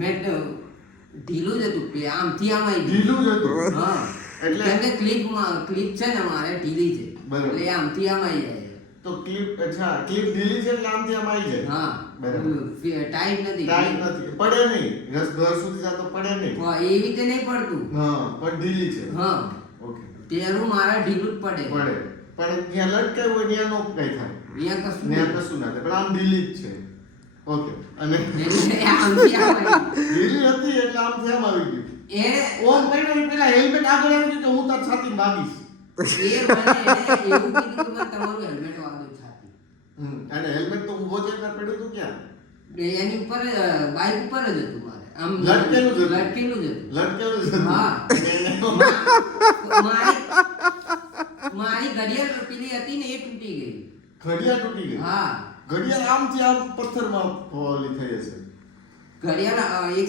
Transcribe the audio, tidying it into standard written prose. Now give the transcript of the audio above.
Helmet ઢીલું જ હતું કે આમથી આમ આવી ઢીલું જ હતું. હા એટલે એટલે ક્લિપ છે ને મારે ઢીલી છે બરાબર. એટલે આમથી આમ આવી જાય તો ક્લિપ અચ્છા ક્લિપ ઢીલી છે એટલે આમથી આમ આવી જાય. હા બરાબર. ટાઈટ નથી ટાઈટ નથી, પડે નહીં, રસ ઘર સુધી જાતો પડે નહીં. હા, એવી રીતે નહીં પડતું હા પણ ઢીલી છે. હા ઓકે તેરું મારે ઢીલું જ પડે પડે પણ ત્યાં લટકાય હોય ત્યાં નો કઈ થાય, અહીંયા કશું ત્યાં કશું ના થાય, પણ આમ ઢીલી જ છે. ઓકે અને એટલે આમથી આમ આવી. ઢીલી હતી એટલે આમથી આમ આવી ગયું. એને ઓમ પડ્યો પેલા હેલ્મેટ આગળ આવી ગયું તો હું તાર છાતી ભાગીશ. એ મને એને એવું કીધું કે મને તમારું હેલ્મેટ વાગ્યું છાતી. અને હેલ્મેટ તો ઊભો છે એટલે પડ્યું તું ક્યાં? એની ઉપર બાઇક ઉપર જ હતું મારે આમ લટકેલું જ હતું. લટકેલું જ હતું લટકેલું જ હતું. હા. એને મારી ઘડિયાળ પેલી હતી ને એ તૂટી ગઈ. ઘડિયાળ તૂટી ગઈ. હા ઘડિયાળ આમથી આમ પથ્થરમાં ઓલી થઈ હશે. ઘડિયાળ એક